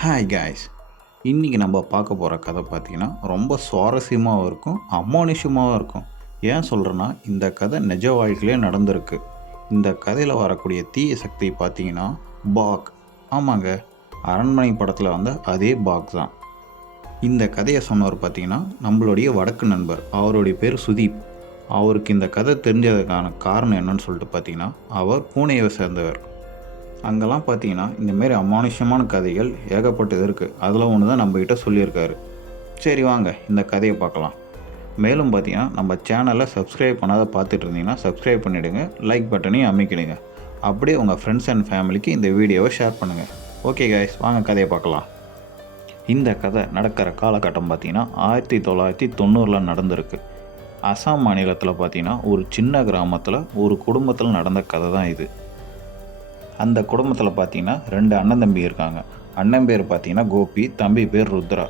Hi guys. இன்றைக்கி நம்ம பார்க்க போகிற கதை பார்த்திங்கன்னா ரொம்ப சுவாரஸ்யமாகவும் இருக்கும், அமானுஷ்யமாகவும் இருக்கும். ஏன் சொல்கிறேன்னா, இந்த கதை நிஜ வாழ்க்கையிலே நடந்திருக்கு. இந்த கதையில் வரக்கூடிய தீய சக்தி பார்த்திங்கன்னா பாக். ஆமாங்க, அரண்மனை படத்தில் வந்த அதே பாக் தான். இந்த கதையை சொன்னவர் பார்த்திங்கன்னா நம்மளுடைய வடக்கு நண்பர். அவருடைய பேர் சுதீப். அவருக்கு இந்த கதை தெரிஞ்சதுக்கான காரணம் என்னன்னு சொல்லிட்டு பார்த்திங்கன்னா, அவர் பூனேவை சேர்ந்தவர். அங்கெல்லாம் பார்த்தீங்கன்னா இந்தமாரி அமானுஷ்யமான கதைகள் ஏகப்பட்டது இருக்குது. அதில் ஒன்று தான் நம்மக்கிட்ட சொல்லியிருக்காரு. சரி வாங்க இந்த கதையை பார்க்கலாம். மேலும் பார்த்தீங்கன்னா நம்ம சேனலை சப்ஸ்கிரைப் பண்ணாத பார்த்துட்டு இருந்தீங்கன்னா சப்ஸ்கிரைப் பண்ணிவிடுங்க, லைக் பட்டனையும் அமைக்கிடுங்க. அப்படியே உங்கள் ஃப்ரெண்ட்ஸ் அண்ட் ஃபேமிலிக்கு இந்த வீடியோவை ஷேர் பண்ணுங்கள். ஓகே கைஸ், வாங்க கதையை பார்க்கலாம். இந்த கதை நடக்கிற காலகட்டம் பார்த்திங்கன்னா 1990 நடந்திருக்கு. அசாம் மாநிலத்தில் பார்த்திங்கன்னா ஒரு சின்ன கிராமத்தில் ஒரு குடும்பத்தில் நடந்த கதை தான் இது. அந்த குடும்பத்தில் பார்த்தீங்கன்னா 2 அண்ணன் தம்பி இருக்காங்க. அண்ணன் பேர் பார்த்தீங்கன்னா கோபி, தம்பி பேர் ருத்ரா.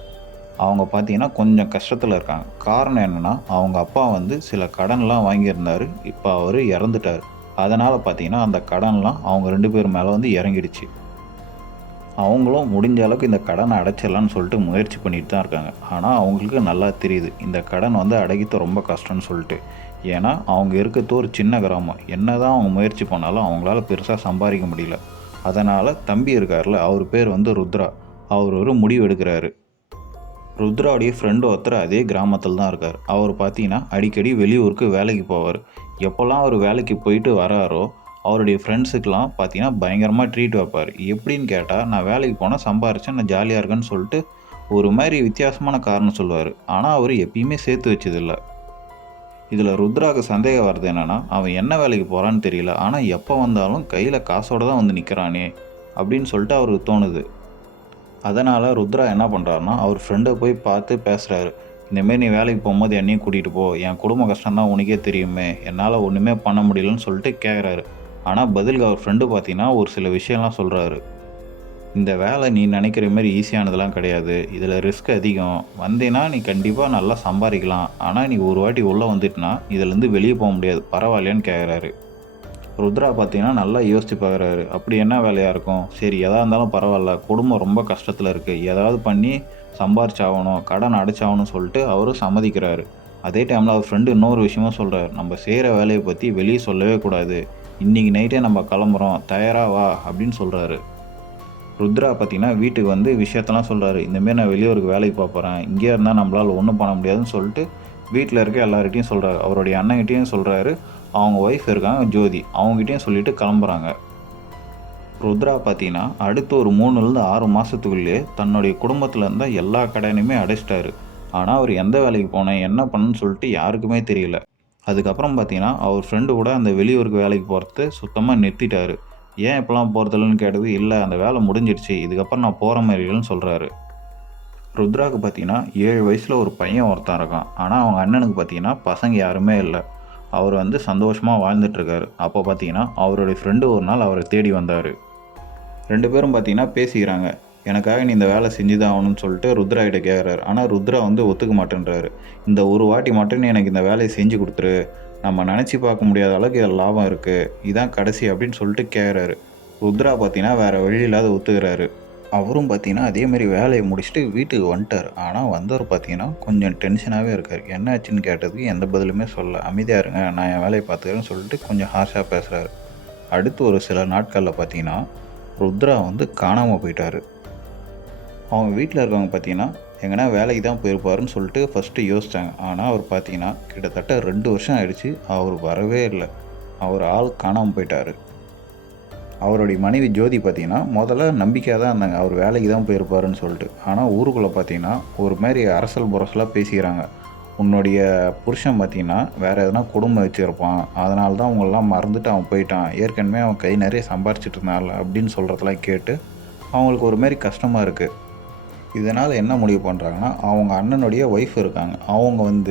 அவங்க பார்த்தீங்கன்னா கொஞ்சம் கஷ்டத்தில் இருக்காங்க. காரணம் என்னென்னா, அவங்க அப்பா சில கடன்லாம் வாங்கியிருந்தார். இப்போ அவர் இறந்துட்டார். அதனால் பார்த்தீங்கன்னா அந்த கடன்லாம் அவங்க 2 பேர் மேலே இறங்கிடுச்சு. அவங்களும் முடிஞ்ச அளவுக்கு இந்த கடனை அடைச்சிடலான்னு சொல்லிட்டு முயற்சி பண்ணிட்டு தான் இருக்காங்க. ஆனால் அவங்களுக்கு நல்லா தெரியுது இந்த கடன் அடைக்கிறது ரொம்ப கஷ்டம்னு சொல்லிட்டு. ஏன்னா அவங்க இருக்கிறது ஒரு சின்ன கிராமம். என்ன தான் அவங்க முயற்சி பண்ணாலும் அவங்களால பெருசாக சம்பாதிக்க முடியல. அதனால் தம்பி இருக்கார்ல, அவர் பேர் ருத்ரா. அவர் ஒரு முடிவு எடுக்கிறாரு. ருத்ராவுடைய ஃப்ரெண்டு ஒருத்தர் அதே கிராமத்தில் தான் இருக்கார். அவர் பார்த்தீங்கன்னா அடிக்கடி வெளியூருக்கு வேலைக்கு போவார். எப்போல்லாம் அவர் வேலைக்கு போயிட்டு வராரோ அவருடைய ஃப்ரெண்ட்ஸுக்கெலாம் பார்த்தீங்கன்னா பயங்கரமாக ட்ரீட் வைப்பார். எப்படின்னு கேட்டால், நான் வேலைக்கு போனால் சம்பாரித்தேன், நான் ஜாலியாக இருக்கேன்னு சொல்லிட்டு ஒரு மாதிரி வித்தியாசமான காரணம் சொல்லுவார். ஆனால் அவர் எப்பயுமே சேர்த்து வச்சதில்லை. இதில் ருத்ராவுக்கு சந்தேகம் வருது என்னென்னா, அவன் என்ன வேலைக்கு போகிறான்னு தெரியல, ஆனால் எப்போ வந்தாலும் கையில் காசோடு தான் நிற்கிறானே அப்படின்னு சொல்லிட்டு அவருக்கு தோணுது. அதனால் ருத்ரா என்ன பண்ணுறாருன்னா, அவர் ஃப்ரெண்டை போய் பார்த்து பேசுகிறாரு. இந்தமாரி நீ வேலைக்கு போகும்போது என்னையும் கூட்டிகிட்டு போ, என் குடும்ப கஷ்டம்தான் உனக்கே தெரியுமே, என்னால் ஒன்றுமே பண்ண முடியலன்னு சொல்லிட்டு கேட்குறாரு. ஆனால் பதிலுக்கு அவர் ஃப்ரெண்டு பார்த்தீங்கன்னா ஒரு சில விஷயம்லாம் சொல்கிறாரு. இந்த வேலை நீ நினைக்கிற மாரி ஈஸியானதெல்லாம் கிடையாது, இதில் ரிஸ்க் அதிகம். வந்தேன்னா நீ கண்டிப்பாக நல்லா சம்பாதிக்கலாம், ஆனால் நீ ஒரு வாட்டி உள்ளே வந்துட்டுனா இதிலேருந்து வெளியே போக முடியாது, பரவாயில்லையான்னு கேட்குறாரு. ருத்ரா பார்த்தீங்கன்னா நல்லா யோசித்து பார்க்குறாரு. அப்படி என்ன வேலையாக இருக்கும், சரி எதாக இருந்தாலும் பரவாயில்ல, குடும்பம் ரொம்ப கஷ்டத்தில் இருக்குது, ஏதாவது பண்ணி சம்பாரிச்சாகணும், கடன் அடைச்சாகணும்னு சொல்லிட்டு அவரும் சம்மதிக்கிறாரு. அதே டைமில் அவர் ஃப்ரெண்டு இன்னொரு விஷயமும் சொல்கிறார். நம்ம செய்கிற வேலையை பற்றி வெளியே சொல்லவே கூடாது, இன்றைக்கி நைட்டே நம்ம கிளம்புறோம், தயாராக வா அப்படின்னு சொல்கிறாரு. ருத்ரா பார்த்தீங்கன்னா வீட்டுக்கு விஷயத்தெல்லாம் சொல்கிறாரு. இந்தமாரி நான் வெளியூருக்கு வேலைக்கு போகிறேன், இங்கே இருந்தால் நம்மளால் ஒன்றும் பண்ண முடியாதுன்னு சொல்லிட்டு வீட்டில் இருக்க எல்லார்கிட்டையும் சொல்கிறாரு. அவருடைய அண்ணன்கிட்டையும் சொல்கிறாரு. அவங்க ஒய்ஃப் இருக்காங்க ஜோதி, அவங்ககிட்டையும் சொல்லிவிட்டு கிளம்புறாங்க. ருத்ரா பார்த்தீங்கன்னா அடுத்து ஒரு 3லேருந்து 6 மாதத்துக்குள்ளேயே தன்னுடைய குடும்பத்தில் இருந்தால் எல்லா கடனையுமே அடைச்சிட்டாரு. ஆனால் அவர் எந்த வேலைக்கு போனேன் என்ன பண்ணுன்னு சொல்லிட்டு யாருக்குமே தெரியல. அதுக்கப்புறம் பார்த்தீங்கன்னா அவர் ஃப்ரெண்டு கூட அந்த வெளியூருக்கு வேலைக்கு போகிறது சுத்தமாக நிறுத்திட்டார். ஏன் இப்போலாம் போகிறதில்லன்னு கேட்டது, இல்லை அந்த வேலை முடிஞ்சிடுச்சு, இதுக்கப்புறம் நான் போகிற மாதிரி இல்லைன்னு சொல்கிறாரு. ருத்ராவுக்கு பார்த்தீங்கன்னா 7 வயசில் ஒரு பையன் ஒருத்தன் இருக்கான். ஆனால் அவங்க அண்ணனுக்கு பார்த்தீங்கன்னா பசங்க யாருமே இல்லை. அவர் சந்தோஷமாக வாழ்ந்துட்டுருக்காரு. அப்போ பார்த்தீங்கன்னா அவருடைய ஃப்ரெண்டு ஒரு நாள் அவரை தேடி வந்தார். 2 பேரும் பார்த்தீங்கன்னா பேசிக்கிறாங்க. எனக்காக நீ இந்த வேலை செஞ்சு தான் ஆகணும்னு சொல்லிட்டு ருத்ரா கிட்ட கேட்குறாரு. ஆனால் ருத்ரா ஒத்துக்க மாட்டேன்றாரு. இந்த ஒரு வாட்டி மட்டும் நீ எனக்கு இந்த வேலையை செஞ்சு கொடுத்துரு, நம்ம நினச்சி பார்க்க முடியாத அளவுக்கு இதில் லாபம் இருக்குது, இதான் கடைசி அப்படின்னு சொல்லிட்டு கேட்குறாரு. ருத்ரா பார்த்தீங்கன்னா வேறு வழி இல்லாத ஒத்துக்கிறாரு. அவரும் பார்த்தீங்கன்னா அதேமாரி வேலையை முடிச்சுட்டு வீட்டுக்கு வந்துட்டார். ஆனால் வந்தவர் பார்த்தீங்கன்னா கொஞ்சம் டென்ஷனாகவே இருக்கார். என்ன ஆச்சுன்னு கேட்டதுக்கு எந்த பதிலுமே சொல்ல, அமைதியாக இருங்க நான் என் வேலையை பார்த்துக்கிறேன்னு சொல்லிட்டு கொஞ்சம் ஹார்ஷாக பேசுகிறாரு. அடுத்து ஒரு சில நாட்களில் பார்த்தீங்கன்னா ருத்ரா காணாமல் போயிட்டார். அவங்க வீட்டில் இருக்கவங்க பார்த்தீங்கன்னா எங்கன்னா வேலைக்கு தான் போயிருப்பாருன்னு சொல்லிட்டு ஃபஸ்ட்டு யோசித்தாங்க. ஆனால் அவர் பார்த்தீங்கன்னா கிட்டத்தட்ட 2 வருஷம் ஆகிடுச்சு, அவர் வரவே இல்லை. அவர் ஆள் காணாமல் போயிட்டார். அவருடைய மனைவி ஜோதி பார்த்தீங்கன்னா முதல்ல நம்பிக்கையாக தான் இருந்தாங்க, அவர் வேலைக்கு தான் போயிருப்பாருன்னு சொல்லிட்டு. ஆனால் ஊருக்குள்ளே பார்த்தீங்கன்னா ஒரு மாதிரி அரசல் புரசலாக பேசிக்கிறாங்க. உன்னுடைய புருஷன் பார்த்தீங்கன்னா வேறு எதனா குடும்பம் வச்சுருப்பான், அதனால தான் அவங்களெலாம் மறந்துட்டு அவன் போயிட்டான், ஏற்கனவே அவன் கை நிறைய சம்பாரிச்சிட்டு இருந்தால அப்படின்னு சொல்கிறதெல்லாம் கேட்டு அவங்களுக்கு ஒரு மாதிரி கஷ்டமாக இருக்குது. இதனால் என்ன முடிவு பண்ணுறாங்கன்னா, அவங்க அண்ணனுடைய ஒய்ஃப் இருக்காங்க, அவங்க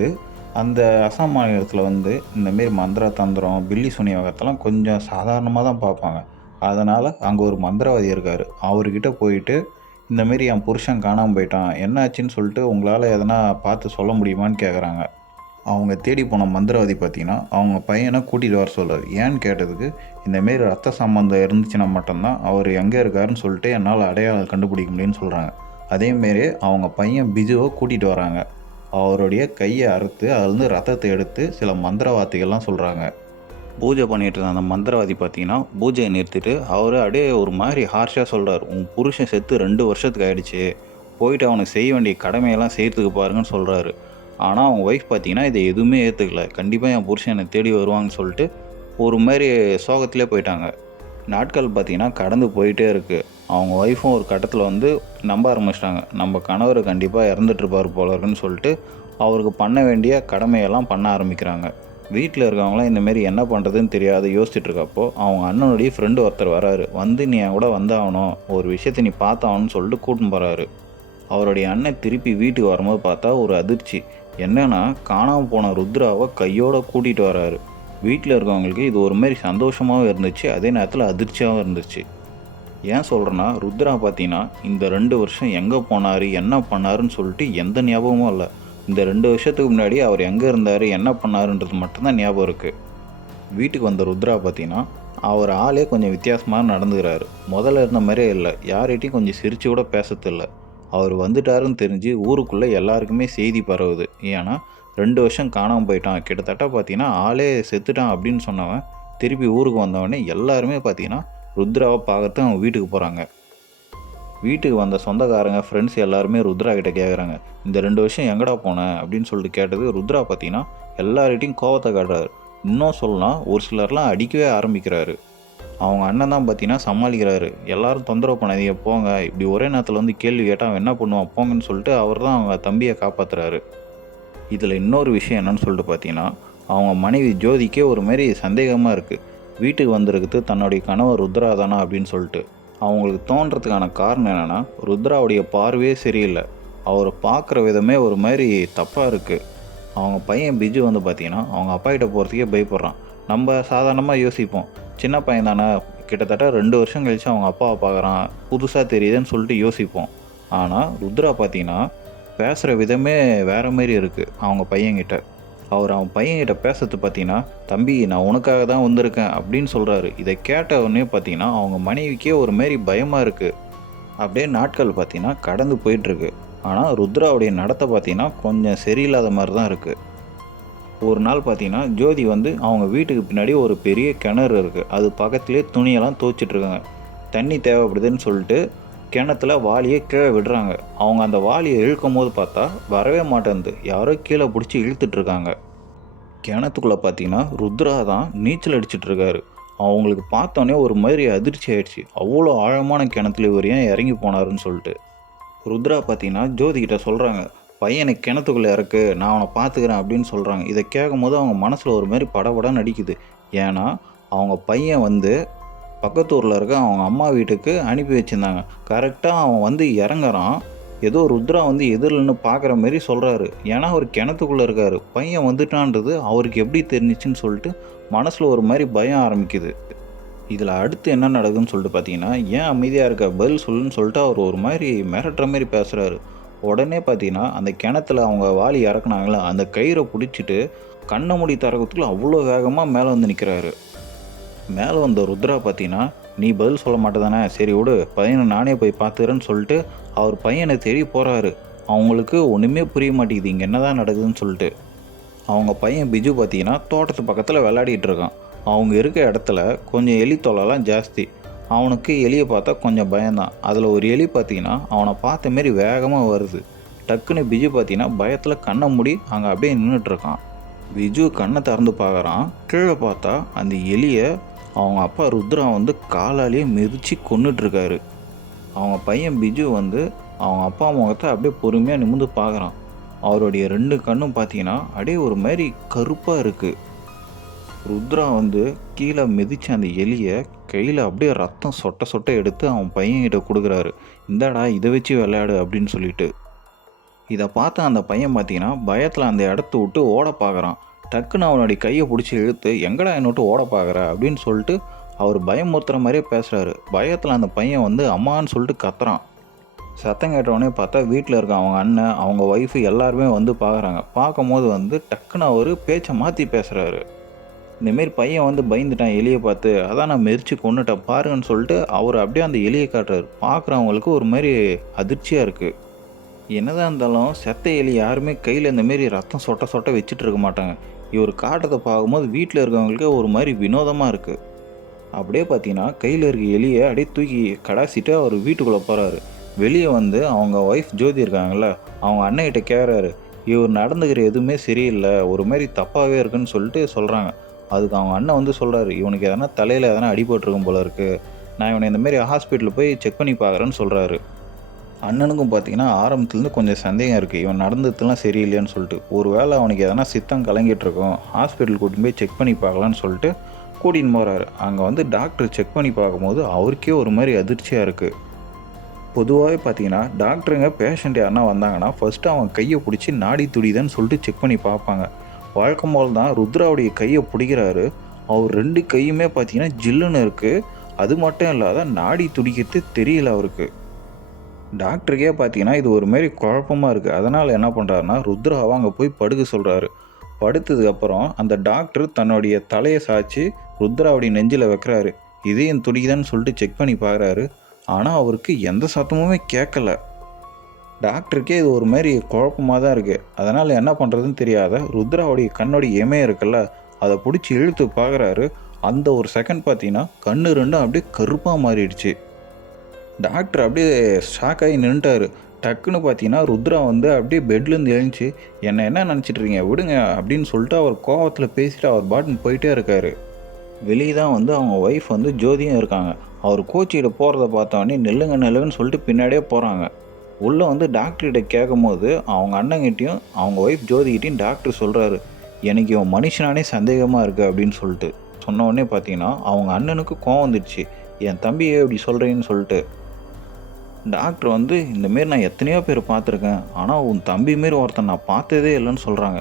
அந்த அசாம் மாநிலத்தில் இந்தமாரி மந்திர தந்திரம் பில்லி சுனியோகத்தெல்லாம் கொஞ்சம் சாதாரணமாக தான் பார்ப்பாங்க. அதனால் அங்கே ஒரு மந்திரவாதி இருக்கார். அவர்கிட்ட போயிட்டு இந்தமாரி என் புருஷன் காணாமல் போயிட்டான், என்ன ஆச்சுன்னு சொல்லிட்டு உங்களால் எதனா பார்த்து சொல்ல முடியுமான்னு கேட்குறாங்க. அவங்க தேடி போன மந்திரவாதி பார்த்தீங்கன்னா, அவங்க பையனை கூட்டிகிட்டு வர சொல்றாரு. ஏன்னு கேட்டதுக்கு, இந்தமாரி ரத்த சம்பந்தம் இருந்துச்சுன்னா மட்டும்தான் அவர் எங்கே இருக்காருன்னு சொல்லிட்டு என்னால் அடையாளம் கண்டுபிடிக்க முடியும்னு சொல்கிறாங்க. அதேமாரி அவங்க பையன் பிஜுவை கூட்டிகிட்டு வராங்க. அவருடைய கையை அறுத்து அதுலேருந்து ரத்தத்தை எடுத்து சில மந்திர வார்த்தைகள்லாம் சொல்கிறாங்க. பூஜை பண்ணிட்டு இருந்த அந்த மந்திரவாதி பார்த்தீங்கன்னா, பூஜையை நிறுத்திட்டு அவர் அப்படியே ஒரு மாதிரி ஹார்ஷாக சொல்கிறார். உன் புருஷன் செத்து 2 வருஷத்துக்கு ஆயிடுச்சு, போயிட்டு அவனுக்கு செய்ய வேண்டிய கடமையெல்லாம் செய்கிறதுக்கு பாருங்கன்னு சொல்கிறாரு. ஆனால் அவங்க ஒய்ஃப் பார்த்தீங்கன்னா இதை எதுவுமே ஏற்றுக்கல. கண்டிப்பாக என் புருஷன் என்னை தேடி வருவாங்கன்னு சொல்லிட்டு ஒரு மாதிரி சோகத்திலே போயிட்டாங்க. நாட்கள் பார்த்தீங்கன்னா கடந்து போயிட்டே இருக்குது. அவங்க ஒய்ஃபும் ஒரு கட்டத்தில் வந்து நம்ப ஆரம்பிச்சிட்டாங்க. நம்ம கணவர் கண்டிப்பாக இறந்துட்டுருப்பார் போல இருக்குன்னு சொல்லிட்டு அவருக்கு பண்ண வேண்டிய கடமையெல்லாம் பண்ண ஆரம்பிக்கிறாங்க. வீட்டில் இருக்கவங்களாம் இந்தமாரி என்ன பண்ணுறதுன்னு தெரியாது யோசிச்சுட்டு இருக்கப்போ அவங்க அண்ணனுடைய ஃப்ரெண்டு ஒருத்தர் வராரு. வந்து நீ என் கூட வந்தாகணும், ஒரு விஷயத்தை நீ பார்த்தாகணும்னு சொல்லிட்டு கூட்டின்னு போகிறாரு. அவருடைய அண்ணன் திருப்பி வீட்டுக்கு வரும்போது பார்த்தா ஒரு அதிர்ச்சி. என்னென்னா காணாமல் போன ருத்ராவை கையோடு கூட்டிகிட்டு வராரு. வீட்டில் இருக்கவங்களுக்கு இது ஒரு மாதிரி சந்தோஷமாகவும் இருந்துச்சு, அதே நேரத்தில் அதிர்ச்சியாகவும் இருந்துச்சு. ஏன் சொல்கிறேன்னா, ருத்ரா பார்த்தீங்கன்னா இந்த 2 வருஷம் எங்கே போனார் என்ன பண்ணாருன்னு சொல்லிட்டு எந்த ஞாபகமும் இல்லை. இந்த 2 வருஷத்துக்கு முன்னாடி அவர் எங்கே இருந்தார் என்ன பண்ணாருன்றது மட்டும்தான் ஞாபகம் இருக்குது. வீட்டுக்கு வந்த ருத்ரா பார்த்தீங்கன்னா அவர் ஆளே கொஞ்சம் வித்தியாசமாக நடந்துக்கிறாரு. முதல்ல இருந்த மாதிரியே இல்லை, யார்கிட்டையும் கொஞ்சம் சிரித்து கூட பேசத்தில்லை. அவர் வந்துட்டாருன்னு தெரிஞ்சு ஊருக்குள்ளே எல்லாருக்குமே செய்தி பரவுது. ஏன்னா 2 வருஷம் காணாமல் போயிட்டான், கிட்டத்தட்ட பார்த்தீங்கன்னா ஆளே செத்துட்டான் அப்படின்னு சொன்னவன் திருப்பி ஊருக்கு வந்தவொடனே எல்லாருமே பார்த்தீங்கன்னா ருத்ராவை பார்க்கறதுக்கு அவங்க வீட்டுக்கு போகிறாங்க. வீட்டுக்கு வந்த சொந்தக்காரங்க ஃப்ரெண்ட்ஸ் எல்லாருமே ருத்ரா கிட்டே கேட்குறாங்க, இந்த 2 வருஷம் எங்கடா போனேன் அப்படின்னு சொல்லிட்டு கேட்டது. ருத்ரா பார்த்தீங்கன்னா எல்லார்கிட்டையும் கோவத்தை காட்டுறாரு. இன்னும் சொல்லலாம் ஒரு சிலர்லாம் அடிக்கவே ஆரம்பிக்கிறாரு. அவங்க அண்ணன் தான் பார்த்தீங்கன்னா சமாளிக்கிறாரு. எல்லாரும் தொந்தரவு பண்ணாதீங்க போங்க, இப்படி ஒரே நேரத்தில் வந்து கேள்வி கேட்டால் அவன் என்ன பண்ணுவான் போங்கன்னு சொல்லிட்டு அவர் தான் அவங்க தம்பியை காப்பாற்றுறாரு. இதில் இன்னொரு விஷயம் என்னன்னு சொல்லிட்டு பார்த்தீங்கன்னா, அவங்க மனைவி ஜோதிக்கே ஒரு மாரி சந்தேகமாக இருக்குது. வீட்டுக்கு வந்திருக்குது தன்னுடைய கணவர் ருத்ரா தானா அப்படின்னு சொல்லிட்டு. அவங்களுக்கு தோன்றதுக்கான காரணம் என்னென்னா, ருத்ராவுடைய பார்வையே சரியில்லை, அவரை பார்க்குற விதமே ஒரு மாதிரி தப்பாக இருக்குது. அவங்க பையன் பிஜு வந்து பார்த்திங்கன்னா அவங்க அப்பா கிட்ட போகிறதுக்கே பயப்படுறான். நம்ம சாதாரணமாக யோசிப்போம், சின்ன பையன் தானே, கிட்டத்தட்ட 2 வருஷம் கழித்து அவங்க அப்பாவை பார்க்குறான், புதுசாக தெரியுதுன்னு சொல்லிட்டு யோசிப்போம். ஆனால் ருத்ரா பார்த்திங்கன்னா பேசுகிற விதமே வேறு மாரி இருக்குது அவங்க பையன்கிட்ட. அவன் பையன்கிட்ட பேசுறது பார்த்தீங்கன்னா, தம்பி நான் உனக்காக தான் வந்திருக்கேன் அப்படின்னு சொல்கிறாரு. இதை கேட்ட உடனே பார்த்தீங்கன்னா அவங்க மனைவிக்கே ஒரு மாரி பயமாக இருக்குது. அப்படியே நாட்கள் பார்த்தீங்கன்னா கடந்து போயிட்டுருக்கு. ஆனால் ருத்ராவுடைய நடத்தை பார்த்தீங்கன்னா கொஞ்சம் சரியில்லாத மாதிரி தான் இருக்குது. ஒரு நாள் பார்த்தீங்கன்னா ஜோதி வந்து அவங்க வீட்டுக்கு பின்னாடி ஒரு பெரிய கிணறு இருக்குது, அது பக்கத்துலேயே துணியெல்லாம் துவைச்சிட்ருக்காங்க. தண்ணி தேவைப்படுதுன்னு சொல்லிட்டு கிணத்துல வாளியை கீழே விடுறாங்க. அவங்க அந்த வாளியை இழுக்கும் போது பார்த்தா வரவே மாட்டேங்குது, யாரோ கீழே பிடிச்சி இழுத்துட்ருக்காங்க. கிணத்துக்குள்ளே பார்த்தீங்கன்னா ருத்ரா தான் நீச்சல் அடிச்சிட்ருக்காரு. அவங்களுக்கு பார்த்தோன்னே ஒரு மாதிரி அதிர்ச்சி ஆயிடுச்சு, அவ்வளோ ஆழமான கிணத்துல இவர் ஏன் இறங்கி போனாருன்னு சொல்லிட்டு. ருத்ரா பார்த்தீங்கன்னா ஜோதிகிட்ட சொல்கிறாங்க, பையனை கிணத்துக்குள்ளே இறக்கு, நான் அவனை பார்த்துக்கிறேன் அப்படின்னு சொல்கிறாங்க. இதை கேட்கும் போது அவங்க மனசில் ஒரு மாதிரி படபடன்னு அடிக்குது. ஏன்னா அவங்க பையன் வந்து பக்கத்தூரில் இருக்க அவங்க அம்மா வீட்டுக்கு அனுப்பி வச்சுருந்தாங்க. கரெக்டாக அவன் வந்து இறங்குறான், ஏதோ ருத்ரா வந்து எதிரில்னு பார்க்குற மாரி சொல்கிறாரு. ஏன்னா அவர் கிணத்துக்குள்ளே இருக்கார், பையன் வந்துட்டான்றது அவருக்கு எப்படி தெரிஞ்சிச்சுன்னு சொல்லிட்டு மனசில் ஒரு மாதிரி பயம் ஆரம்பிக்குது. இதில் அடுத்து என்ன நடக்குதுன்னு சொல்லிட்டு பார்த்தீங்கன்னா, ஏன் அமைதியாக இருக்க, பதில் சொல்லுன்னு சொல்லிட்டு அவர் ஒரு மாதிரி மிரட்டுற மாரி பேசுகிறாரு. உடனே பார்த்தீங்கன்னா அந்த கிணத்துல அவங்க வாளி இறக்குனாங்களே அந்த கயிறை பிடிச்சிட்டு கண்ணை மூடி திறக்கிறதுக்குள்ள அவ்வளோ வேகமாக மேலே வந்து நிற்கிறாரு. மேலே வந்த ருத்ரா பார்த்தீங்கன்னா, நீ பதில் சொல்ல மாட்டேதானே, சரி விடு, பையனை நானே போய் பார்த்துக்கிறேன்னு சொல்லிட்டு அவர் பையனை தேடி போகிறாரு. அவங்களுக்கு ஒன்றுமே புரிய மாட்டேங்குது இங்கே என்ன தான் நடக்குதுன்னு சொல்லிட்டு. அவங்க பையன் பிஜு பார்த்தீங்கன்னா தோட்டத்து பக்கத்தில் விளையாடிட்டு இருக்கான். அவங்க இருக்க இடத்துல கொஞ்சம் எலி தொலைலாம் ஜாஸ்தி. அவனுக்கு எலியை பார்த்தா கொஞ்சம் பயம்தான். அதில் ஒரு எலி பார்த்தீங்கன்னா அவனை பார்த்த மாரி வேகமாக வருது. டக்குன்னு பிஜு பார்த்தீங்கன்னா பயத்தில் கண்ணை மூடி அங்கே அப்படியே நின்றுட்டுருக்கான். பிஜு கண்ணை திறந்து பார்க்குறான். கீழே பார்த்தா அந்த எலியை அவங்க அப்பா ருத்ரா வந்து காலாலேயே மிதித்து கொன்னுட்ருக்காரு. அவங்க பையன் பிஜு வந்து அவங்க அப்பா முகத்தை அப்படியே பொறுமையாக நிமிர்ந்து பார்க்குறான். அவருடைய 2 கண்ணும் பார்த்தீங்கன்னா அப்படியே ஒரு மாதிரி கருப்பாக இருக்குது. ருத்ரா வந்து கீழே மிதித்த அந்த எலியை கையில் அப்படியே ரத்தம் சொட்ட சொட்ட எடுத்து அவன் பையன்கிட்ட கொடுக்குறாரு. இந்தாடா இதை வச்சு விளையாடு அப்படின்னு சொல்லிட்டு. இதை பார்த்த அந்த பையன் பார்த்தீங்கன்னா பயத்தில் அந்த இடத்த விட்டு ஓட பார்க்குறான். டக்குன்னு அவனுடைய கையை பிடிச்சி இழுத்து எங்கடா என்னை விட்டு ஓட பார்க்குற அப்படின்னு சொல்லிட்டு அவர் பயமுறுத்துகிற மாதிரியே பேசுகிறாரு. பயத்தில் அந்த பையன் வந்து அம்மான்னு சொல்லிட்டு கத்துறான். சத்தம் கேட்டவுடனே பார்த்தா வீட்டில் இருக்க அவங்க அண்ணன், அவங்க ஒய்ஃபு எல்லாருமே வந்து பார்க்குறாங்க. பார்க்கும்போது வந்து டக்குன்னு அவர் பேச்சை மாற்றி பேசுகிறாரு. இந்தமாரி பையன் வந்து பயந்துட்டான் எலியை பார்த்து, அதான் நான் மிதிச்சு கொன்னுட்டேன் பாருங்கன்னு சொல்லிட்டு அவர் அப்படியே அந்த எலியை காட்டுறாரு. பார்க்குறவங்களுக்கு ஒரு மாதிரி அதிர்ச்சியாக இருக்குது. என்னதான் இருந்தாலும் செத்த எலி யாருமே கையில் இந்தமாரி ரத்தம் சொட்ட சொட்ட வச்சுட்டு இருக்க மாட்டாங்க. இவர் காட்டுறதை பார்க்கும்போது வீட்டில் இருக்கவங்களுக்கு ஒரு மாதிரி வினோதமாக இருக்குது. அப்படியே பார்த்தீங்கன்னா கையில் இருக்க எலியை அப்படியே தூக்கி கடாசிட்டு அவர் வீட்டுக்குள்ளே போகிறாரு. வெளியே வந்து அவங்க ஒய்ஃப் ஜோதி இருக்காங்கல்ல, அவங்க அண்ணன்கிட்ட கேட்குறாரு, இவர் நடந்துக்கிற எதுவுமே சரியில்லை, ஒரு மாதிரி தப்பாகவே இருக்குன்னு சொல்லிட்டு சொல்கிறாங்க. அதுக்கு அவங்க அண்ணன் வந்து சொல்கிறாரு, இவனுக்கு எதனா தலையில் எதனா அடிபட்டிருக்கும் போல இருக்குது, நான் இவனை இந்தமாரி ஹாஸ்பிட்டலில் போய் செக் பண்ணி பார்க்குறேன்னு சொல்கிறாரு. அண்ணனுக்கும் பார்த்தீங்கன்னா ஆரம்பத்துலேருந்து கொஞ்சம் சந்தேகம் இருக்குது, இவன் நடந்ததுலாம் சரியில்லைன்னு சொல்லிட்டு. ஒரு வேளை அவனுக்கு எதனா சித்தம் கலங்கிட்டு இருக்கும், ஹாஸ்பிட்டல் கூட்டின்னு போய் செக் பண்ணி பார்க்கலான்னு சொல்லிட்டு கூட்டின்னு போகிறாரு. அங்கே வந்து டாக்டர் செக் பண்ணி பார்க்கும்போது அவருக்கே ஒரு மாதிரி அதிர்ச்சியாக இருக்குது. பொதுவாகவே பார்த்தீங்கன்னா டாக்டருங்க பேஷண்ட் யாருனா வந்தாங்கன்னா ஃபஸ்ட்டு அவன் கையை பிடிச்சி நாடி துடிதான்னு சொல்லிட்டு செக் பண்ணி பார்ப்பாங்க. வழக்கம் போல் தான் ருத்ராவுடைய கையை பிடிக்கிறாரு. அவர் 2 கையுமே பார்த்தீங்கன்னா ஜில்லுன்னு இருக்குது. அது மட்டும் இல்லாத நாடி துடிக்கிறது தெரியல அவருக்கு. டாக்டருக்கே பார்த்தீங்கன்னா இது ஒரு மாரி குழப்பமாக இருக்குது. அதனால் என்ன பண்ணுறாருன்னா ருத்ராவை அங்கே போய் படுக்க சொல்கிறாரு. படுத்ததுக்கப்புறம் அந்த டாக்டர் தன்னுடைய தலையை சாய்ச்சி ருத்ராவுடைய நெஞ்சில் வைக்கிறாரு. இதயம் துடிக்குதான்னு சொல்லிட்டு செக் பண்ணி பார்க்குறாரு. ஆனால் அவருக்கு எந்த சத்தமுமே கேட்கல. டாக்டருக்கே இது ஒரு மாதிரி குழப்பமாக தான் இருக்குது. அதனால் என்ன பண்ணுறதுன்னு தெரியாத ருத்ராவுடைய கண்ணோடைய இமையம் இருக்குல்ல, அதை பிடிச்சி இழுத்து பார்க்குறாரு. அந்த ஒரு செகண்ட் பார்த்தீங்கன்னா கண்ணு ரெண்டும் அப்படியே கருப்பாக மாறிடுச்சு. டாக்டர் அப்படியே ஷாக் ஆகி நின்றுட்டார். டக்குன்னு பார்த்தீங்கன்னா ருத்ரா வந்து அப்படியே பெட்லேருந்து எழுந்துச்சு, என்ன நினச்சிட்ருக்கீங்க விடுங்க அப்படின்னு சொல்லிட்டு அவர் கோவத்தில் பேசிட்டு அவர் பாட்டுன்னு போயிட்டே இருக்கார். வெளியே தான் வந்து அவங்க ஒய்ஃப் வந்து ஜோதியும் இருக்காங்க. அவர் கோச்சிக்கிட்ட போகிறத பார்த்தோன்னே நெல்லுங்கன்னு சொல்லிட்டு பின்னாடியே போகிறாங்க. உள்ளே வந்து டாக்டர்கிட்ட கேட்கும் போது அவங்க அண்ணங்கிட்டையும் அவங்க ஒய்ஃப் ஜோதிகிட்டையும் டாக்டர் சொல்கிறாரு, எனக்கு இவன் மனுஷனானே சந்தேகமாக இருக்குது அப்படின்னு சொல்லிட்டு. சொன்னோடனே பார்த்தீங்கன்னா அவங்க அண்ணனுக்கு கோவம் வந்துடுச்சு, என் தம்பியை இப்படி சொல்கிறேன்னு சொல்லிட்டு. டாக்டர் வந்து இந்தமாரி நான் எத்தனையோ பேர் பார்த்துருக்கேன், ஆனால் உன் தம்பி மாரி ஒருத்தன் நான் பார்த்ததே இல்லைன்னு சொல்கிறாங்க.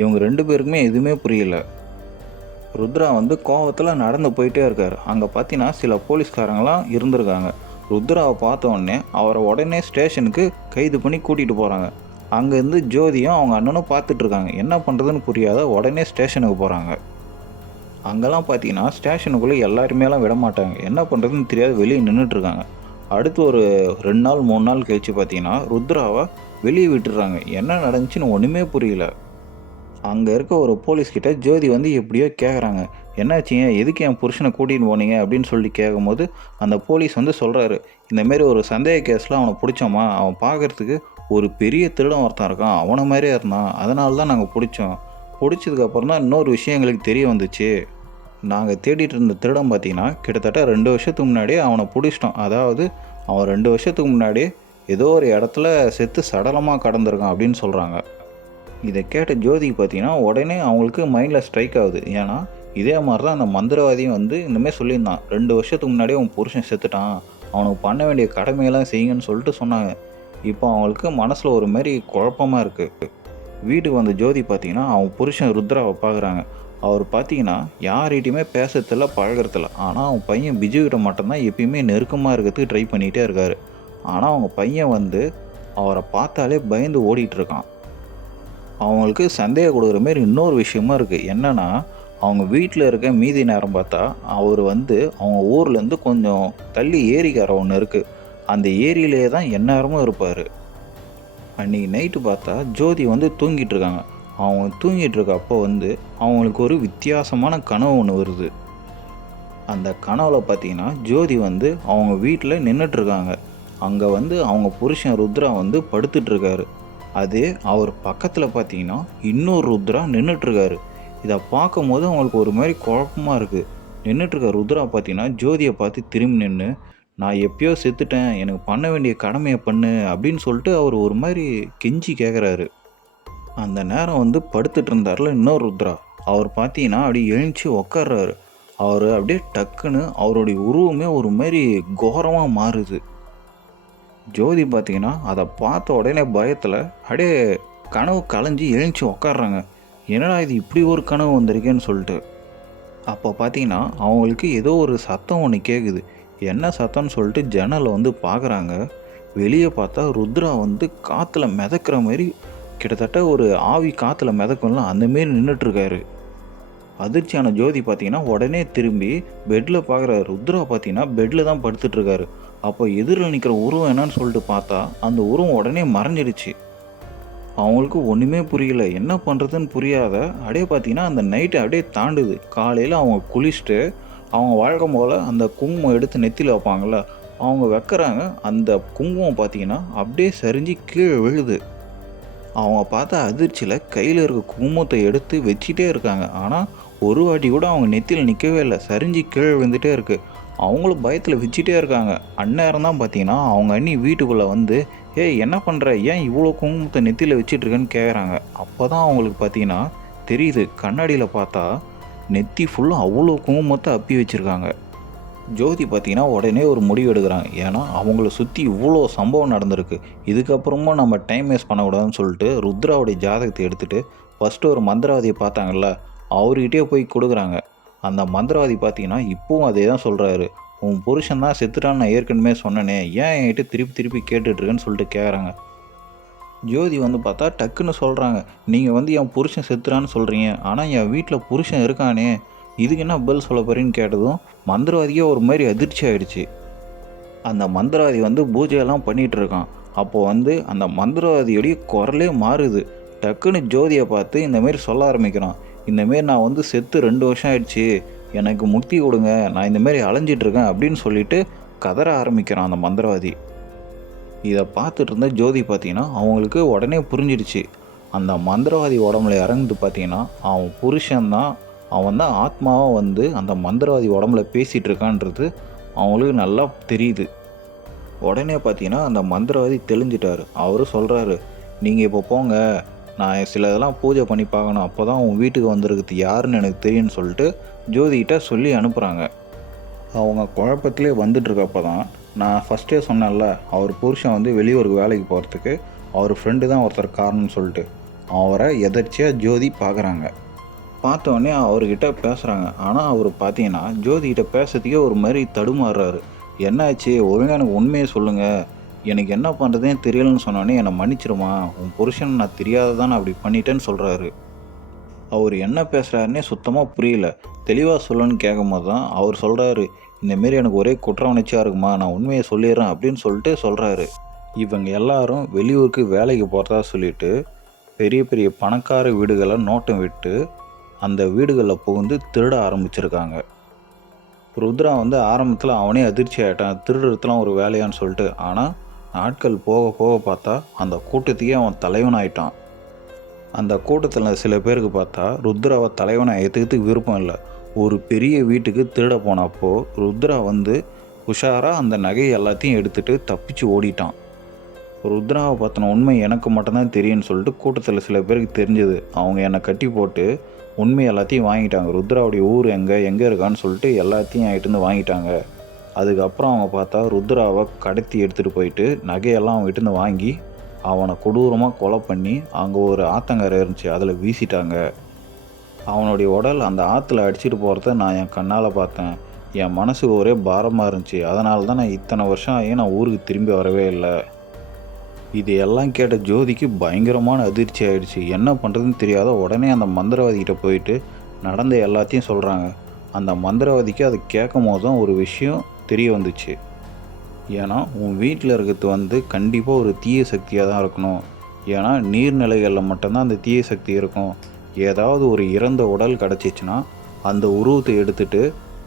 இவங்க 2 பேருக்குமே எதுவுமே புரியல. ருத்ரா வந்து கோவத்தில் நடந்து போயிட்டே இருக்கார். அங்கே பார்த்தீங்கன்னா சில போலீஸ்காரங்களாம் இருந்திருக்காங்க. ருத்ராவை பார்த்த உடனே அவரை உடனே ஸ்டேஷனுக்கு கைது பண்ணி கூட்டிகிட்டு போகிறாங்க. அங்கேருந்து ஜோதியும் அவங்க அண்ணனும் பார்த்துட்ருக்காங்க. என்ன பண்ணுறதுன்னு புரியாத உடனே ஸ்டேஷனுக்கு போகிறாங்க. அங்கெல்லாம் பார்த்தீங்கன்னா ஸ்டேஷனுக்குள்ளே எல்லாருமேலாம் விட மாட்டாங்க. என்ன பண்ணுறதுன்னு தெரியாது வெளியே நின்றுட்டுருக்காங்க. அடுத்து ஒரு 2 நாள் 3 நாள் கழித்து பார்த்தீங்கன்னா ருத்ராவை வெளியே விட்டுடுறாங்க. என்ன நடந்துச்சுன்னு ஒன்றுமே புரியல. அங்கே இருக்க ஒரு போலீஸ்கிட்ட ஜோதி வந்து எப்படியோ கேட்குறாங்க, என்னாச்சிங்க எதுக்கு என் புருஷனை கூட்டின்னு போனீங்க அப்படின்னு சொல்லி கேட்கும்போது அந்த போலீஸ் வந்து சொல்கிறாரு, இந்தமாரி ஒரு சந்தேக கேஸில் அவனை பிடிச்சோமா, அவன் பார்க்குறதுக்கு ஒரு பெரிய திருடன் ஒருத்தன் இருக்கான், அவனை மாதிரியே இருந்தான், அதனால தான் நாங்கள் பிடிச்சோம். பிடிச்சதுக்கப்புறம் தான் இன்னொரு விஷயம் எங்களுக்கு தெரிய வந்துச்சு. நாங்கள் தேடிட்டு இருந்த திருடன் பார்த்திங்கன்னா கிட்டத்தட்ட 2 வருஷத்துக்கு முன்னாடியே அவனை பிடிச்சிட்டோம். அதாவது அவன் 2 வருஷத்துக்கு முன்னாடியே ஏதோ ஒரு இடத்துல செத்து சடலமாக கடந்திருக்கான் அப்படின்னு சொல்கிறாங்க. இதை கேட்ட ஜோதிக்கு பார்த்தீங்கன்னா உடனே அவங்களுக்கு மைண்டில் ஸ்ட்ரைக் ஆகுது. ஏன்னா இதே மாதிரி தான் அந்த மந்திரவாதியும் வந்து இந்தமாரி சொல்லியிருந்தான், 2 வருஷத்துக்கு முன்னாடியே அவன் புருஷன் செத்துட்டான், அவனுக்கு பண்ண வேண்டிய கடமையெல்லாம் செய்யுங்கன்னு சொல்லிட்டு சொன்னாங்க. இப்போ அவங்களுக்கு மனசில் ஒரு மாதிரி குழப்பமாக இருக்குது. வீட்டுக்கு வந்த ஜோதி பார்த்தீங்கன்னா அவன் புருஷன் ருத்ராவை பார்க்குறாங்க. அவர் பார்த்தீங்கன்னா யார்கிட்டையுமே பேசுறதில்ல பழகிறதில்ல. ஆனால் அவன் பையன் பிஜுக்கிட்ட மட்டும்தான் எப்பயுமே நெருக்கமாக இருக்கிறதுக்கு ட்ரை பண்ணிகிட்டே இருக்கார். ஆனால் அவங்க பையன் வந்து அவரை பார்த்தாலே பயந்து ஓடிட்டுருக்கான். அவங்களுக்கு சந்தேகம் கொடுக்குற மாரி இன்னொரு விஷயமும் இருக்குது. என்னென்னா அவங்க வீட்டில் இருக்க மீதி நேரம் பார்த்தா அவர் வந்து அவங்க ஊர்லேருந்து கொஞ்சம் தள்ளி ஏரிக்கார ஒன்று இருக்குது, அந்த ஏரியிலே தான் எந்நேரமும் இருப்பார். அன்றைக்கி நைட்டு பார்த்தா ஜோதி வந்து தூங்கிட்டு இருக்காங்க. அவங்க தூங்கிட்டு இருக்கப்போ வந்து அவங்களுக்கு ஒரு வித்தியாசமான கனவு ஒன்று வருது. அந்த கனவில் பார்த்தீங்கன்னா ஜோதி வந்து அவங்க வீட்டில் நின்றுட்டுருக்காங்க. அங்கே வந்து அவங்க புருஷன் ருத்ரா வந்து படுத்துட்ருக்காரு. அது அவர் பக்கத்தில் பார்த்தீங்கன்னா இன்னொரு ருத்ரா நின்றுட்டுருக்காரு. இதை பார்க்கும்போது அவங்களுக்கு ஒரு மாதிரி குழப்பமாக இருக்குது. நின்றுட்டுருக்க ருத்ரா பார்த்தீங்கன்னா ஜோதியை பார்த்து திரும்பி நின்று, நான் எப்பயோ செத்துட்டேன், எனக்கு பண்ண வேண்டிய கடமையை பண்ணு அப்படின்னு சொல்லிட்டு அவர் ஒரு மாதிரி கெஞ்சி கேட்குறாரு. அந்த நேரம் வந்து படுத்துட்டு இருந்தார்ல இன்னொரு ருத்ரா, அவர் பார்த்தீங்கன்னா அப்படியே எழுந்துச்சி உக்காடுறாரு. அவர் அப்படியே டக்குன்னு அவருடைய உருவமே ஒரு மாதிரி கோரமாக மாறுது. ஜோதி பார்த்தீங்கன்னா அதை பார்த்த உடனே பயத்தில் அப்படியே கனவு கலைஞ்சி எழுந்துச்சி உக்காடுறாங்க. என்னடா இது இப்படி ஒரு கனவு வந்திருக்கேன்னு சொல்லிட்டு. அப்போ பார்த்தீங்கன்னா அவங்களுக்கு ஏதோ ஒரு சத்தம் ஒன்று கேட்குது. என்ன சத்தம்னு சொல்லிட்டு ஜன்னலை வந்து பார்க்குறாங்க. வெளியே பார்த்தா ருத்ரா வந்து காற்றுல மிதக்கிற மாதிரி கிட்டத்தட்ட ஒரு ஆவி காற்றுல மிதக்கும்ல அந்தமாரி நின்றுட்டுருக்காரு. அதிர்ச்சியான ஜோதி பார்த்தீங்கன்னா உடனே திரும்பி பெட்டில் பார்க்குற ருத்ரா பார்த்தீங்கன்னா பெட்டில் தான் படுத்துட்ருக்காரு. அப்போ எதிரில் நிற்கிற உருவம் என்னன்னு சொல்லிட்டு பார்த்தா அந்த உருவம் உடனே மறைஞ்சிடுச்சு. அவங்களுக்கு ஒன்றுமே புரியல. என்ன பண்ணுறதுன்னு புரியாத அப்படியே பார்த்தீங்கன்னா அந்த நைட்டு அப்படியே தாண்டுது. காலையில் அவங்க குளிச்சுட்டு அவங்க வழக்கம் போல் அந்த குங்குமம் எடுத்து நெத்தியில் வைப்பாங்கள்ல, அவங்க வைக்கிறாங்க. அந்த குங்குமம் பார்த்தீங்கன்னா அப்படியே சரிஞ்சு கீழே விழுது. அவங்க பார்த்த அதிர்ச்சியில் கையில் இருக்க குங்குமத்தை எடுத்து வச்சிட்டே இருக்காங்க. ஆனால் ஒரு வாட்டி கூட அவங்க நெத்தியில் நிற்கவே இல்லை. சரிஞ்சு கீழே விழுந்துகிட்டே இருக்குது. அவங்களும் பயத்தில் வச்சிட்டே இருக்காங்க. அந்நேரம் தான் பார்த்தீங்கன்னா அவங்க அண்ணி வீட்டுக்குள்ளே வந்து, ஏய் என்ன பண்ணுற, ஏன் இவ்வளோ குங்குமத்தை நெத்தியில் வச்சிட்ருக்கேன்னு கேட்குறாங்க. அப்போ தான் அவங்களுக்கு பார்த்தீங்கன்னா தெரியுது, கண்ணாடியில் பார்த்தா நெத்தி ஃபுல்லாக அவ்வளோ குங்குமத்தை அப்பி வச்சுருக்காங்க. ஜோதி பார்த்தீங்கன்னா உடனே ஒரு முடிவு எடுக்கிறாங்க. ஏன்னா அவங்கள சுற்றி இவ்வளோ சம்பவம் நடந்திருக்கு. இதுக்கப்புறமும் நம்ம டைம் வேஸ்ட் பண்ணக்கூடாதுன்னு சொல்லிட்டு ருத்ராவுடைய ஜாதகத்தை எடுத்துகிட்டு ஃபஸ்ட்டு ஒரு மந்திரவாதியை பார்த்தாங்கல்ல, அவர்கிட்டயே போய் கொடுக்குறாங்க. அந்த மந்திரவாதி பார்த்தீங்கன்னா இப்போவும் அதே தான் சொல்கிறாரு. உன் புருஷன் தான் செத்துட்டான்னு நான் ஏற்கனவே சொன்னனே, ஏன் என்கிட்ட திருப்பி திருப்பி கேட்டுட்ருக்கேன்னு சொல்லிட்டு கேட்குறாங்க. ஜோதி வந்து பார்த்தா டக்குன்னு சொல்கிறாங்க, நீங்கள் வந்து என் புருஷன் செத்துறான்னு சொல்கிறீங்க, ஆனால் என் வீட்டில் புருஷன் இருக்கானே, இதுக்கு என்ன பதில் சொல்ல போகிறேன்னு கேட்டதும் மந்திரவாதியே ஒரு மாதிரி அதிர்ச்சி ஆகிடுச்சு. அந்த மந்திரவாதி வந்து பூஜையெல்லாம் பண்ணிகிட்டு இருக்கான். அப்போது வந்து அந்த மந்திரவாதியோடைய குரலே மாறுது. டக்குன்னு ஜோதியை பார்த்து இந்தமாரி சொல்ல ஆரம்பிக்கிறான். இந்தமாரி நான் வந்து செத்து 2 வருஷம் ஆயிடுச்சு, எனக்கு முக்தி கொடுங்க, நான் இந்தமாரி அலைஞ்சிட்ருக்கேன் அப்படின்னு சொல்லிட்டு கதற ஆரம்பிக்கிறான் அந்த மந்திரவாதி. இதை பார்த்துட்டு இருந்த ஜோதி பார்த்தீங்கன்னா அவங்களுக்கு உடனே புரிஞ்சிடுச்சு. அந்த மந்திரவாதி உடம்புல இறங்குது பார்த்தீங்கன்னா அவன் புருஷன்தான், அவன் தான் ஆத்மாவாக வந்து அந்த மந்திரவாதி உடம்புல பேசிகிட்டு இருக்கான்றது அவங்களுக்கு நல்லா தெரியுது. உடனே பார்த்தீங்கன்னா அந்த மந்திரவாதி தெளிஞ்சிட்டார். அவரும் சொல்கிறாரு, நீங்கள் இப்போ போங்க, நான் சில இதெல்லாம் பூஜை பண்ணி பார்க்கணும், அப்போ தான் உன் வீட்டுக்கு வந்திருக்குது யாருன்னு எனக்கு தெரியும்னு சொல்லிட்டு ஜோதிகிட்ட சொல்லி அனுப்புகிறாங்க. அவங்க குழப்பத்திலே வந்துட்டுருக்கப்போ தான் நான் ஃபஸ்ட்டே சொன்னேன்ல, அவர் புருஷன் வந்து வெளியூருக்கு வேலைக்கு போகிறதுக்கு அவர் ஃப்ரெண்டு தான் ஒருத்தர் காரணம்னு சொல்லிட்டு, அவரை எதர்ச்சியாக ஜோதி பார்க்குறாங்க. பார்த்தோன்னே அவர்கிட்ட பேசுகிறாங்க. ஆனால் அவர் பார்த்தீங்கன்னா ஜோதிகிட்ட பேசுறதுக்கே ஒரு மாதிரி தடுமாறுறாரு. என்னாச்சு, ஒழுங்காக எனக்கு உண்மையை சொல்லுங்கள், எனக்கு என்ன பண்ணுறதே தெரியலன்னு சொன்னோன்னே என்னை மன்னிச்சிருமா, உன் புருஷன் நான் தெரியாததான் நான் அப்படி பண்ணிட்டேன்னு சொல்கிறாரு. அவர் என்ன பேசுகிறாருன்னே சுத்தமாக புரியல. தெளிவாக சொல்லணும்னு கேட்கும்போது தான் அவர் சொல்கிறாரு, இந்தமாரி எனக்கு ஒரே குற்ற உணர்ச்சியாக இருக்குமா, நான் உண்மையை சொல்லிடுறேன் அப்படின்னு சொல்லிட்டு சொல்கிறாரு. இவங்க எல்லாரும் வெளியூருக்கு வேலைக்கு போகிறதா சொல்லிவிட்டு பெரிய பெரிய பணக்கார வீடுகளை நோட்டம் விட்டு அந்த வீடுகளில் புகுந்து திருட ஆரம்பிச்சிருக்காங்க. ருத்ரா வந்து ஆரம்பத்தில் அவனே அதிர்ச்சி ஆகிட்டான், திருடுறதுலாம் ஒரு வேலையான்னு சொல்லிட்டு. ஆனால் நாட்கள் போக போக பார்த்தா அந்த கூட்டத்துக்கே அவன் தலைவனாயிட்டான். அந்த கூட்டத்தில் சில பேருக்கு பார்த்தா ருத்ராவை தலைவனை ஏற்றுக்கிறதுக்கு விருப்பம் இல்லை. ஒரு பெரிய வீட்டுக்கு திருட போனப்போ ருத்ரா வந்து உஷாராக அந்த நகையை எல்லாத்தையும் எடுத்துகிட்டு தப்பிச்சு ஓடிட்டான். ருத்ராவை பற்றின உண்மை எனக்கு மட்டும்தான் தெரியும்னு சொல்லிட்டு கூட்டத்தில் சில பேருக்கு தெரிஞ்சது. அவங்க என்னை கட்டி போட்டு உண்மை எல்லாத்தையும் வாங்கிட்டாங்க. ருத்ராவுடைய ஊர் எங்கே இருக்கான்னு சொல்லிட்டு எல்லாத்தையும் என்கிட்டேருந்து வாங்கிட்டாங்க. அதுக்கப்புறம் அவங்க பார்த்தா ருத்ராவை கடத்தி எடுத்துகிட்டு போயிட்டு நகையெல்லாம் அவங்ககிட்டேருந்து வாங்கி அவனை கொடூரமாக கொலை பண்ணி அங்கே ஒரு ஆத்தங்கரை இருந்துச்சு, அதில் வீசிட்டாங்க. அவனுடைய உடல் அந்த ஆற்றுல அடிச்சிட்டு போகிறத நான் என் கண்ணால் பார்த்தேன். என் மனசுக்கு ஒரே பாரமாக இருந்துச்சு. அதனால தான் நான் இத்தனை வருஷம் ஆகி நான் ஊருக்கு திரும்பி வரவே இல்லை. இது எல்லாம் கேட்ட ஜோதிக்கு பயங்கரமான அதிர்ச்சி ஆகிடுச்சு. என்ன பண்ணுறதுன்னு தெரியாத உடனே அந்த மந்திரவாதிகிட்ட போயிட்டு நடந்த எல்லாத்தையும் சொல்கிறாங்க. அந்த மந்திரவாதிக்கு அதை கேட்கும் போது தான் ஒரு விஷயம் தெரிய வந்துச்சு. ஏன்னா உன் வீட்டில் இருக்கிறது வந்து கண்டிப்பாக ஒரு தீய சக்தியாக தான் இருக்கணும். ஏன்னா நீர்நிலைகளில் மட்டும்தான் அந்த தீய சக்தி இருக்கும். ஏதாவது ஒரு இறந்த உடல் கிடச்சிச்சின்னா அந்த உருவத்தை எடுத்துகிட்டு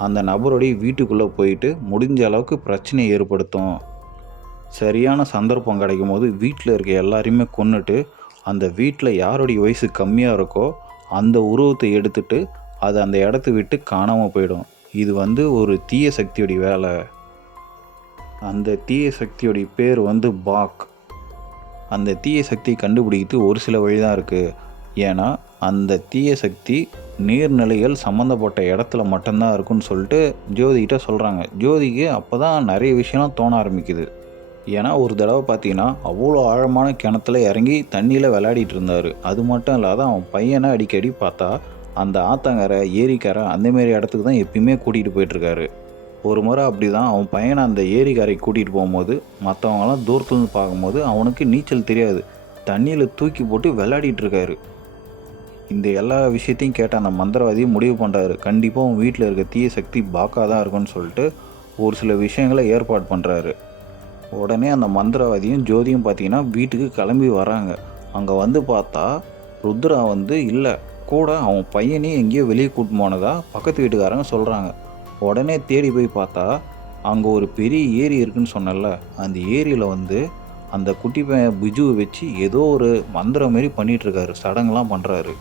அந்த நபருடைய வீட்டுக்குள்ளே போயிட்டு முடிஞ்ச அளவுக்கு பிரச்சனையை ஏற்படுத்தும். சரியான சந்தர்ப்பம் கிடைக்கும் போது வீட்டில் இருக்க எல்லாரையுமே கொன்னுட்டு அந்த வீட்டில் யாருடைய வயசு கம்மியாக இருக்கோ அந்த உருவத்தை எடுத்துகிட்டு அது அந்த இடத்த விட்டு காணாமல் போயிடும். இது வந்து ஒரு தீய சக்தியுடைய வேலை. அந்த தீய சக்தியுடைய பேர் வந்து பாக். அந்த தீய சக்தியை கண்டுபிடிக்கிறது ஒரு சில வழி தான் இருக்குது. ஏன்னா அந்த தீய சக்தி நீர்நிலைகள் சம்மந்தப்பட்ட இடத்துல மட்டும்தான் இருக்குன்னு சொல்லிட்டு ஜோதிகிட்ட சொல்கிறாங்க. ஜோதிக்கு அப்போ தான் நிறைய விஷயம்லாம் தோண ஆரம்பிக்குது. ஏன்னா ஒரு தடவை பார்த்தீங்கன்னா அவ்வளோ ஆழமான கிணத்துல இறங்கி தண்ணியில் விளையாடிட்டு இருந்தார். அது மட்டும் இல்லாத அவன் பையனை அடிக்கடி பார்த்தா அந்த ஆத்தங்கரை ஏரிக்கரை அந்தமாரி இடத்துக்கு தான் எப்பயுமே கூட்டிகிட்டு போயிட்டுருக்காரு. ஒரு முறை அப்படி தான் அவன் பையனை அந்த ஏரிக்கரைக்கு கூட்டிகிட்டு போகும்போது மற்றவங்களாம் தூரத்துலேருந்து பார்க்கும்போது அவனுக்கு நீச்சல் தெரியாது. தண்ணியில் தூக்கி போட்டு விளையாடிட்டு இருக்காரு. இந்த எல்லா விஷயத்தையும் கேட்ட அந்த மந்திரவாதி முடிவு பண்ணுறாரு, கண்டிப்பாக உன் வீட்டில் இருக்க தீய சக்தி பாக்கா தான் இருக்குன்னு சொல்லிட்டு ஒரு சில விஷயங்களை ஏற்பாடு பண்ணுறாரு. உடனே அந்த மந்திரவாதியும் ஜோதியும் பார்த்தீங்கன்னா வீட்டுக்கு கிளம்பி வராங்க. அங்கே வந்து பார்த்தா ருத்ரா வந்து இல்லை, கூட அவன் பையனையும் எங்கேயோ வெளியே கூட்டு போனதா பக்கத்து வீட்டுக்காரங்க சொல்கிறாங்க. உடனே தேடி போய் பார்த்தா அங்கே ஒரு பெரிய ஏரி இருக்குன்னு சொன்னல, அந்த ஏரியில் வந்து அந்த குட்டி பையன் பிஜுவை வச்சு ஏதோ ஒரு மந்திரம் மாரி பண்ணிகிட்ருக்காரு, சடங்குலாம் பண்ணுறாரு.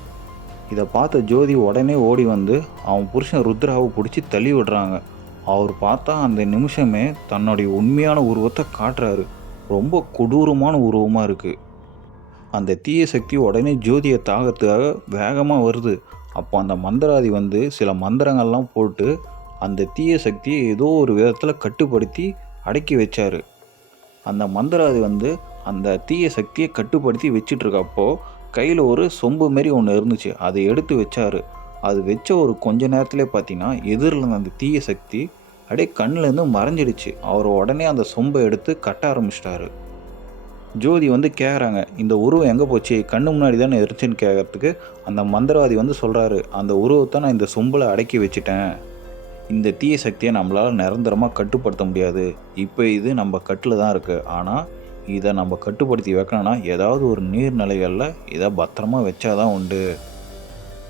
இதை பார்த்த ஜோதி உடனே ஓடி வந்து அவன் புருஷன் ருத்ராவை பிடிச்சி தள்ளி விடுறாங்க. அவர் பார்த்தா அந்த நிமிஷமே தன்னுடைய உண்மையான உருவத்தை காட்டுறாரு. ரொம்ப கொடூரமான உருவமாக இருக்குது. அந்த தீய சக்தி உடனே ஜோதியை தாக்கிறதுக்காக வேகமாக வருது. அப்போ அந்த மந்திரவாதி வந்து சில மந்திரங்கள்லாம் போட்டு அந்த தீய சக்தியை ஏதோ ஒரு விதத்தில் கட்டுப்படுத்தி அடக்கி வச்சார். அந்த மந்திரவாதி வந்து அந்த தீய சக்தியை கட்டுப்படுத்தி வச்சிட்ருக்கப்போ கையில் ஒரு சொம்பு மாரி ஒன்று இருந்துச்சு. அதை எடுத்து வச்சார். அது வச்ச ஒரு கொஞ்ச நேரத்துலேயே பார்த்தீங்கன்னா எதிரில் இருந்த அந்த தீய சக்தி அப்படியே கண்ணிலேருந்து மறைஞ்சிடுச்சு. அவர் உடனே அந்த சொம்பை எடுத்து கட்ட ஆரம்பிச்சிட்டாரு. ஜோதி வந்து கேட்குறாங்க, இந்த உருவம் எங்கே போச்சு, கண்ணு முன்னாடி தானே இருந்துச்சுன்னு கேட்குறதுக்கு அந்த மந்திரவாதி வந்து சொல்கிறாரு, அந்த உருவத்தை நான் இந்த சொம்பில் அடக்கி வச்சுட்டேன். இந்த தீய சக்தியை நம்மளால் நிரந்தரமாக கட்டுப்படுத்த முடியாது. இப்போ இது நம்ம கட்டில் தான் இருக்குது. ஆனால் இதை நம்ம கட்டுப்படுத்தி வைக்கணும்னா ஏதாவது ஒரு நீர்நிலைகளில் இதை பத்திரமா வச்சாதான் உண்டு.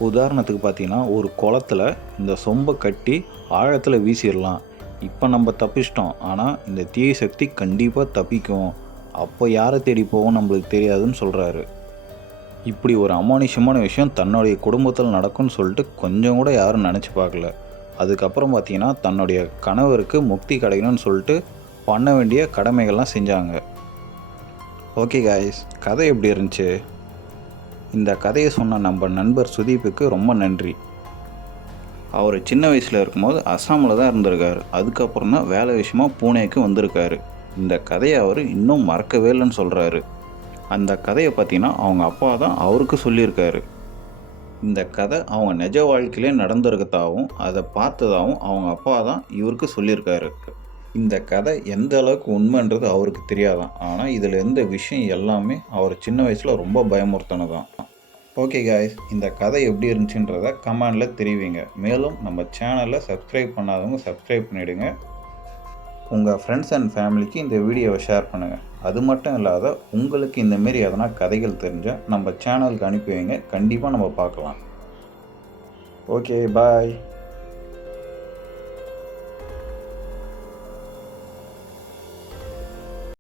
உதாரணத்துக்கு பார்த்தீங்கன்னா ஒரு குளத்துல இந்த சொம்பை கட்டி ஆழத்தில் வீசிடலாம். இப்போ நம்ம தப்பிச்சிட்டோம், ஆனால் இந்த தீய சக்தி கண்டிப்பாக தப்பிக்கும். அப்போ யாரை தேடி போவோம் நம்மளுக்கு தெரியாதுன்னு சொல்கிறாரு. இப்படி ஒரு அமானுஷ்யமான விஷயம் தன்னுடைய குடும்பத்தில் நடக்கும்னு சொல்லிட்டு கொஞ்சம் கூட யாரும் நினச்சி பார்க்கல. அதுக்கப்புறம் பார்த்தீங்கன்னா தன்னுடைய கணவருக்கு முக்தி கிடைக்கணும்னு சொல்லிட்டு பண்ண வேண்டிய கடமைகள்லாம் செஞ்சாங்க. ஓகே காய்ஸ், கதை எப்படி இருந்துச்சு? இந்த கதையை சொன்ன நம்ம நண்பர் சுதீப்புக்கு ரொம்ப நன்றி. அவர் சின்ன வயசில் இருக்கும்போது அஸ்ஸாமில் தான் இருந்திருக்காரு. அதுக்கப்புறம் தான் வேலை விஷயமா பூனேக்கு வந்திருக்காரு. இந்த கதையை அவர் இன்னும் மறக்கவே இல்லைன்னு சொல்கிறாரு. அந்த கதையை பார்த்தீங்கன்னா அவங்க அப்பா தான் அவருக்கு சொல்லியிருக்காரு. இந்த கதை அவங்க நிஜ வாழ்க்கையிலே நடந்திருக்கதாகவும் அதை பார்த்ததாகவும் அவங்க அப்பா தான் இவருக்கு சொல்லியிருக்காரு. இந்த கதை எந்த அளவுக்கு உண்மைன்றது அவருக்கு தெரியாதான். ஆனால் இதில் இருந்த விஷயம் எல்லாமே அவர் சின்ன வயசில் ரொம்ப பயமுறுத்தினதான். ஓகே காய்ஸ், இந்த கதை எப்படி இருந்துச்சுன்றதை கமெண்டில் தெரிவிங்க. மேலும் நம்ம சேனலை சப்ஸ்கிரைப் பண்ணாதவங்க சப்ஸ்கிரைப் பண்ணிவிடுங்க. உங்கள் ஃப்ரெண்ட்ஸ் அண்ட் ஃபேமிலிக்கு இந்த வீடியோவை ஷேர் பண்ணுங்கள். அது மட்டும் இல்லாத உங்களுக்கு இந்தமாரி எதனா கதைகள் தெரிஞ்சால் நம்ம சேனலுக்கு அனுப்பி வைங்க. கண்டிப்பாக நம்ம பார்க்கலாம். ஓகே, பாய்.